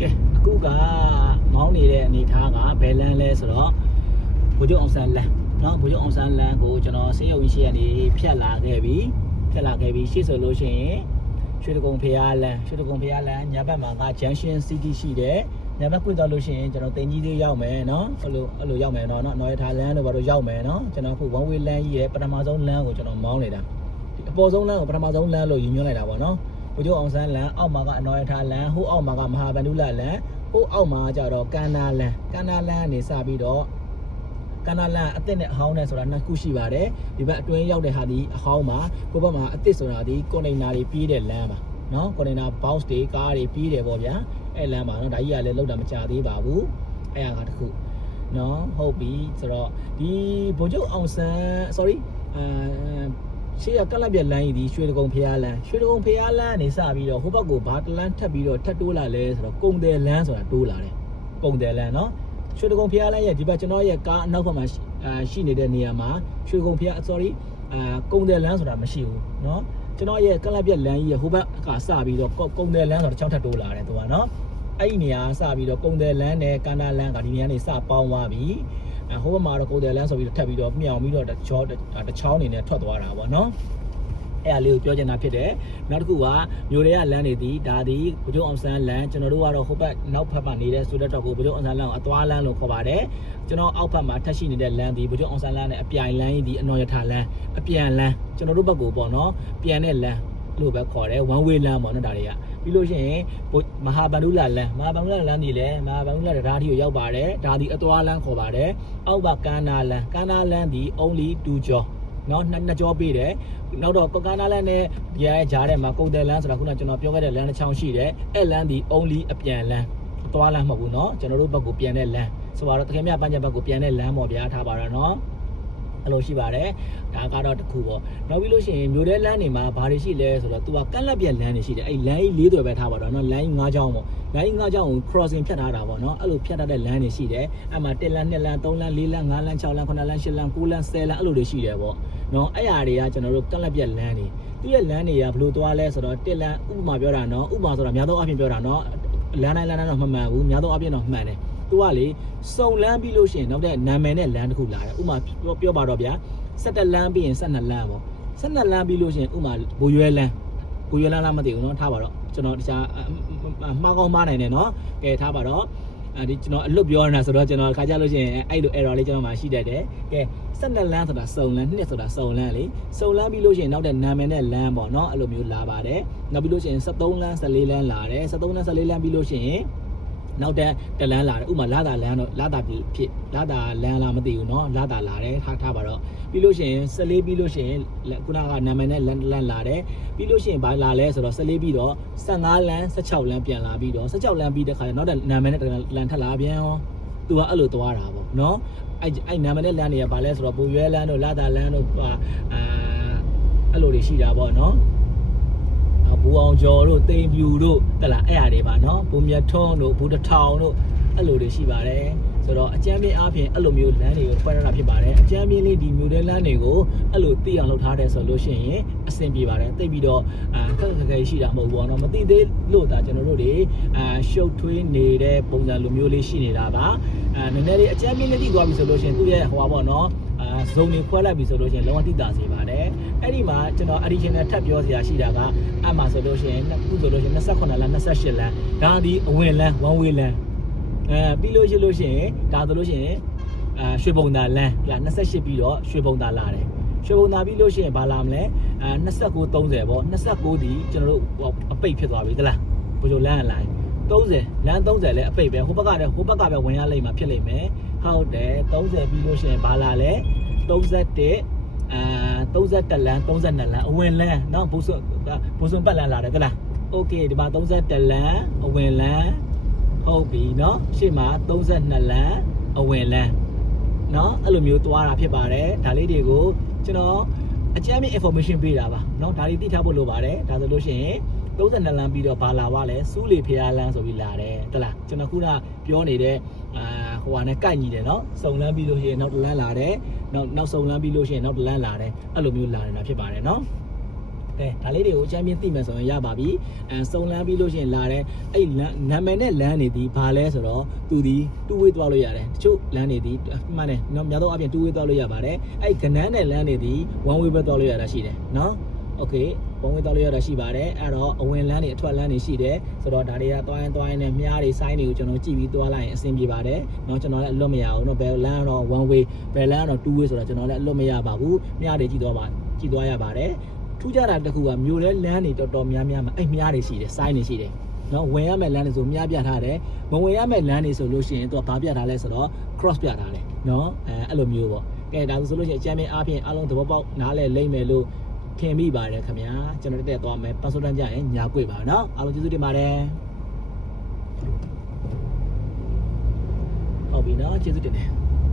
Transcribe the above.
ကဲအခုကမောင်းနေတဲ့အနေထားကဘယ်လန်းလဲဆိုတော့ဘိုးချုပ်အောင်ဆန်းလန်းเนาะဘိုးချုပ်အောင်ဆန်းလန်းကိုကျွန်တော်ဆေးရုံကြီးရှိရနေဖြတ်လာခဲ့ပြီဖြတ်လာခဲ့ပြီရှေ့ဆိုလို့ရှိရင်ရွှေတကုံဖျားလန်းရွှေတကုံဖျားလန်းညာဘက်မှာက Junction City ရှိတယ်ညာဘက်ပွင့်သွားလို့ရှိရင်ကျွန်တော်တင်ကြီးသေးရောက်မယ်เนาะအဲ့လိုအဲ့လိုရောက်မယ်เนาะနော်ရထားလန်းတို့ဘာလို့ရောက်မယ်เนาะကျွန်တော်အခု one way လန်းကြီးရဲ့ပထမဆုံးလန်းကိုကျွန်တော်မောင်းနေတာဒီအပေါ်ဆုံးလန်းကိုပထမဆုံးလန်းလို့ယူညွှန်းလိုက်တာပေါ့เนาะ ဘုကျုံအောင်ဆန်းလန်အောက်မှာကအနော်ရထားလန်ဟိုအောက်မှာကမဟာဗန္ဓုလလန်ဟိုအောက်မှာကျတော့ကန္နာလန်ကန္နာလန်ကနေစပြီးတော့ကန္နာလန်အစ်စ်နဲ့အဟောင်းနဲ့ဆိုတာနှစ်ခုရှိပါတယ်ဒီဘက်အတွင်းရောက်တဲ့ဟာဒီအဟောင်းမှာကိုယ့်ဘက်မှာအစ်စ်ဆိုတာဒီကွန်တိန်နာတွေပြေးတဲ့လမ်းပါနော်ကွန်တိန်နာဘောက်စ်တွေကားတွေပြေးတယ်ပေါ့ဗျာအဲ့လမ်းပါနော်ဒါကြီးကလည်းလောက်တာမကြသေးပါဘူးအဲ့ဟာကတစ်ခုနော်ဟုတ်ပြီဆိုတော့ဒီဘုကျုံအောင်ဆန်း sorry အဲ ရှေ့ကကလပ်ပြက်လမ်းကြီးဒီရွှေတကုံဖျားလမ်းရွှေတကုံဖျားလမ်းနေစပြီးတော့ဟိုဘက်ကိုဘာတလန်းထပ်ပြီးတော့ထပ်တိုးလာလဲဆိုတော့ကုံတယ်လမ်းဆိုတာတိုးလာတယ်ကုံတယ်လမ်းနော်ရွှေတကုံဖျားလမ်းရဲ့ဒီဘက်ကျွန်တော်ရဲ့ကားအနောက်ဘက်မှာရှိအာရှိနေတဲ့နေရာမှာရွှေကုံဖျား sorry အာကုံတယ်လမ်းဆိုတာမရှိဘူးနော်ကျွန်တော်ရဲ့ကလပ်ပြက်လမ်းကြီးရဲ့ဟိုဘက်ကစပြီးတော့ကုံတယ်လမ်းဆိုတာတစ်ချောင်းထပ်တိုးလာတယ်သူကနော်အဲ့ဒီနေရာစပြီးတော့ကုံတယ်လမ်းနဲ့ကန္နာလမ်းကဒီနေရာနေစပေါင်းသွားပြီအ ဟိုဘက်မှာတော့ကုံတယ်လမ်းဆိုပြီးတော့ထပ်ပြီးတော့မြောင်ပြီးတော့တစ်ချောတစ်ချောင်းအနေနဲ့ထွက်သွားတာပေါ့နော်အဲ့အလေးကိုပြောချင်တာဖြစ်တယ်နောက်တစ်ခုကမျိုးတွေကလမ်းနေသည်ဒါသည်ဘုကျုံအောင်ဆန်းလမ်းကျွန်တော်တို့ကတော့ဟိုဘက်နောက်ဘက်မှာနေတဲ့ဆိုတဲ့တော့ကိုဘုကျုံအောင်ဆန်းလမ်းကိုအသွားလမ်းလို့ခေါ်ပါတယ်ကျွန်တော်အောက်ဘက်မှာထပ်ရှိနေတဲ့လမ်းသည်ဘုကျုံအောင်ဆန်းလမ်းနဲ့အပြိုင်လမ်းကြီးဒီအနော်ရထာလမ်းအပြန်လမ်းကျွန်တော်တို့ဘက်ကိုပေါ့နော်ပြန်တဲ့လမ်းလို့ပဲခေါ်တယ် one way လမ်းပေါ့နော်ဒါတွေက ပြီးလို့ရှိရင်မဟာဗန္ဓုလလမ်းမဟာဗန္ဓုလလမ်းဒီလေမဟာဗန္ဓုလတရားထီကိုရောက်ပါတယ်ဒါဒီအသွားလမ်းခေါ်ပါတယ်အောက်ဘက်ကန္နာလမ်းကန္နာလမ်းဒီ only 2ကျော်နော်နှစ်နှစ်ကြောပေးတယ်နောက်တော့ကကနာလန်နဲ့ရဲကြားထဲမှာကုတ်တယ်လန်းဆိုတာခုနကျွန်တော်ပြောခဲ့တဲ့လမ်းတစ်ချောင်းရှိတယ်အဲ့လမ်းဒီ only အပြန်လမ်းအသွားလမ်းမဟုတ်ဘူးเนาะကျွန်တော်တို့ဘက်ကိုပြန်တဲ့လမ်းဆိုတော့တခင်မြပန်းချက်ဘက်ကိုပြန်တဲ့လမ်းပေါ့ဗျာထားပါတော့เนาะ အဲ့လိုရှိပါတယ်ဒါကတော့တစ်ခုပေါ့နောက်ပြီးလို့ရှိရင်မြို့ထဲလမ်းတွေမှာဘာတွေရှိလဲဆိုတော့သူကကန့်လက်ပြက်လမ်းတွေရှိတယ်အဲ့လမ်းကြီးလေးတွေပဲထားပါတော့နော်လမ်းကြီး၅ချောင်းပေါ့လမ်းကြီး၅ချောင်းကို crossing ဖြတ်ထားတာပေါ့နော်အဲ့လိုဖြတ်ထားတဲ့လမ်းတွေရှိတယ်အဲ့မှာ၁လမ်း၂လမ်း၃လမ်း၄လမ်း၅လမ်း၆လမ်း၇လမ်း၈လမ်း၉လမ်း၁၀လမ်းအဲ့လိုတွေရှိတယ်ပေါ့နော်အဲ့အရာတွေကကျွန်တော်တို့ကန့်လက်ပြက်လမ်းတွေသူ့ရဲ့လမ်းတွေကဘယ်လိုသွားလဲဆိုတော့၁လမ်းဥပမာပြောတာနော်ဥပမာဆိုတာများသောအားဖြင့်ပြောတာနော်လမ်းတိုင်းလမ်းတိုင်းတော့မမှန်ဘူးများသောအားဖြင့်တော့မှန်တယ် သူကလေစုံလမ်းပြီးလို့ရှိရင်နောက်တဲ့နာမည်နဲ့လမ်းတစ်ခုလာတယ်ဥပမာပြောပြောပါတော့ဗျာ17လမ်းပြီးရင်12လမ်းပေါ့12လမ်းပြီးလို့ရှိရင်ဥပမာဘိုးရွယ်လမ်းဘိုးရွယ်လမ်းလားမသိဘူးเนาะထားပါတော့ကျွန်တော်တခြားမှားကောင်းမှားနိုင်တယ်เนาะကဲထားပါတော့အဲဒီကျွန်တော်အလွတ်ပြောနေတာဆိုတော့ကျွန်တော်ခါကြလို့ရှိရင်အဲ့လို error လေးကျွန်တော်မှရှိတတ်တယ်ကဲ12လမ်းဆိုတာစုံလမ်းနှစ်ဆိုတာစုံလမ်းလေစုံလမ်းပြီးလို့ရှိရင်နောက်တဲ့နာမည်နဲ့လမ်းပေါ့เนาะအဲ့လိုမျိုးလာပါတယ်နောက်ပြီးလို့ရှိရင်73လမ်း14လမ်းလာတယ်73လမ်း14လမ်းပြီးလို့ရှိရင် နောက်တဲ့တလန်းလာတယ်ဥမာလာတာလန်းတော့လာတာဖြစ်လာတာလန်းလားမသိဘူးเนาะလာတာလာတယ်ထားထားပါတော့ပြီးလို့ရှိရင်14ပြီးလို့ရှိရင်ခုနကနာမည်နဲ့လန်းလန်းလာတယ်ပြီးလို့ရှိရင်ဘာလာလဲဆိုတော့14ပြီးတော့15လမ်း16လမ်းပြန်လာပြီးတော့16လမ်းပြီးတဲ့ခါကျနောက်တဲ့နာမည်နဲ့လန်းထပ်လာပြန်ရောသူကအဲ့လိုသွားတာပေါ့เนาะအဲ့အဲ့နာမည်နဲ့လမ်းတွေကဘာလဲဆိုတော့ပူရွဲလမ်းတို့လာတာလမ်းတို့အာအဲ့လိုတွေရှိတာပေါ့เนาะ ဘူအောင်ကျော်တို့တိမ်ပြူတို့တက်လာအဲ့အရာတွေပါနော်ဘူမြထွန်းတို့ဘူတထောင်တို့အဲ့လိုတွေရှိပါတယ်ဆိုတော့အကြမ်းပြင်းအပြင်အဲ့လိုမျိုးလမ်းတွေကိုဖွင့်ရတာဖြစ်ပါတယ်အကြမ်းပြင်းလေးဒီမျိုးတဲ့လမ်းတွေကိုအဲ့လိုသိအောင်လုပ်ထားတယ်ဆိုလို့ရှိရင်အဆင်ပြေပါတယ်သိပြီးတော့အာခက်ခက်ခဲရှိတာမဟုတ်ဘူးပေါ့နော်မသိသေးလို့ဒါကျွန်တော်တို့တွေအာရှုပ်ထွေးနေတဲ့ပုံစံလိုမျိုးလေးရှိနေတာပါအာနည်းနည်းလေးအကြမ်းပြင်းလေးသိသွားပြီဆိုလို့ရှိရင်သူ့ရဲ့ဟိုပါပေါ့နော် ဇုံတွေခွဲလိုက်ပြီဆိုလို့ရှိရင်လုံးဝသိတာစေပါတယ်အဲ့ဒီမှာကျွန်တော် additional ထပ်ပြောစရာရှိတာကအမှဆိုလို့ရှိရင်ခုဆိုလို့ရှိရင်28လမ်း28လမ်းဒါဒီအဝင်လမ်း one way လမ်းအဲပြီးလို့ရှိလို့ရှိရင်ဒါဆိုလို့ရှိရင်အာရွှေဘုံသာလမ်းပြ28ပြီးတော့ရွှေဘုံသာလာတယ်ရွှေဘုံသာပြီးလို့ရှိရင်ဘာလာမလဲအာ29 30ပေါ့29ဒီကျွန်တော်တို့အပိတ်ဖြစ်သွားပြီသလားဘယ်လိုလမ်းအလိုက်30လမ်း30လဲအပိတ်ပဲဟိုဘက်ကလည်းဟိုဘက်ကပဲဝင်ရလိမ့်မှာဖြစ်လိမ့်မယ်ဟုတ်တယ်30ပြီးလို့ရှိရင်ဘာလာလဲ 31အာ31လမ်း32လမ်းအဝင်လမ်းเนาะဘုစွဘုစွပတ်လမ်းလာတယ်သလားโอเคဒီမှာ31လမ်းအဝင်လမ်းဟုတ်ပြီเนาะရှေ့မှာ32လမ်းအဝင်လမ်းเนาะအဲ့လိုမျိုးသွားတာဖြစ်ပါတယ်ဒါလေးတွေကိုကျွန်တော်အကြမ်းမြင့် information ပေးတာပါเนาะဒါလေးသိထားဖို့လိုပါတယ်ဒါဆိုလို့ရှိရင်32လမ်းပြီးတော့ဘာလာဝလဲစူးလေဖျားလမ်းဆိုပြီးလာတယ်တလားကျွန်တော်ခုနပြောနေတဲ့အာဟိုဟာနဲ့ကိုက်ညီတယ်เนาะစုံလမ်းပြီးလို့ရှိရင်နောက်တစ်လမ်းလာတယ် နောက်နောက်ဆုံးလမ်းပြီးလို့ရှိရင်နောက်တစ်လမ်းလာတယ်အဲ့လိုမျိုးလာနေတာဖြစ်ပါတယ်နော်ကဲဒါလေးတွေကိုအချမ်းပြင်းသိမယ်ဆိုရင်ရပါပြီအဲစုံလန်းပြီးလို့ရှိရင်လာတဲ့အဲ့နာမည်နဲ့လမ်းနေသည်ဘာလဲဆိုတော့သူဒီတူဝေးသွားလို့ရတယ်တချို့လမ်းနေသည်မှန်တယ်နော်များသောအားဖြင့်တူဝေးသွားလို့ရပါတယ်အဲ့ကနန်းနဲ့လမ်းနေသည် one way ပဲသွားလို့ရတာရှိတယ်နော် โอเคပုံဝင်သွားလို့ရတာရှိပါတယ်အဲ့တော့အဝင်လမ်းတွေအထွက်လမ်းတွေရှိတယ်ဆိုတော့ဒါတွေကသွားရင်သွားရင်နဲ့မြားတွေဆိုင်းတွေကိုကျွန်တော်ကြည့်ပြီးသွားလိုက်ရင်အဆင်ပြေပါတယ်เนาะကျွန်တော်လည်းအလွတ်မရဘူးเนาะဘယ်လမ်းကတော့ one way ဘယ်လမ်းကတော့ two way ဆိုတော့ကျွန်တော်လည်းအလွတ်မရပါဘူးမြားတွေကြည့်သွားပါကြည့်သွားရပါတယ်ထူးခြားတာတစ်ခုကမြို့ထဲလမ်းတွေတော်တော်များများမှာအဲ့မြားတွေရှိတယ်ဆိုင်းတွေရှိတယ်နော်ဝင်ရမယ့်လမ်းတွေဆိုမြားပြထားတယ်မဝင်ရမယ့်လမ်းတွေဆိုလို့ရှိရင်သူကဘာပြထားလဲဆိုတော့ cross ပြထားတယ်နော်အဲအဲ့လိုမျိုးပေါ့ကဲဒါဆိုလို့ရှိရင်အချမ်းမင်းအားဖြင့်အားလုံးသဘောပေါက်နားလဲလိမ့်မယ်လို့ ထင်မိပါတယ်ခင်ဗျာကျွန်တော်တက်သွားမယ်ပတ်စုံတန်းကြရင်ညာကွေ့ပါနော်အားလုံးကျေးဇူးတင်ပါတယ်ဟုတ်ပြီနော်ကျေးဇူးတင်တယ်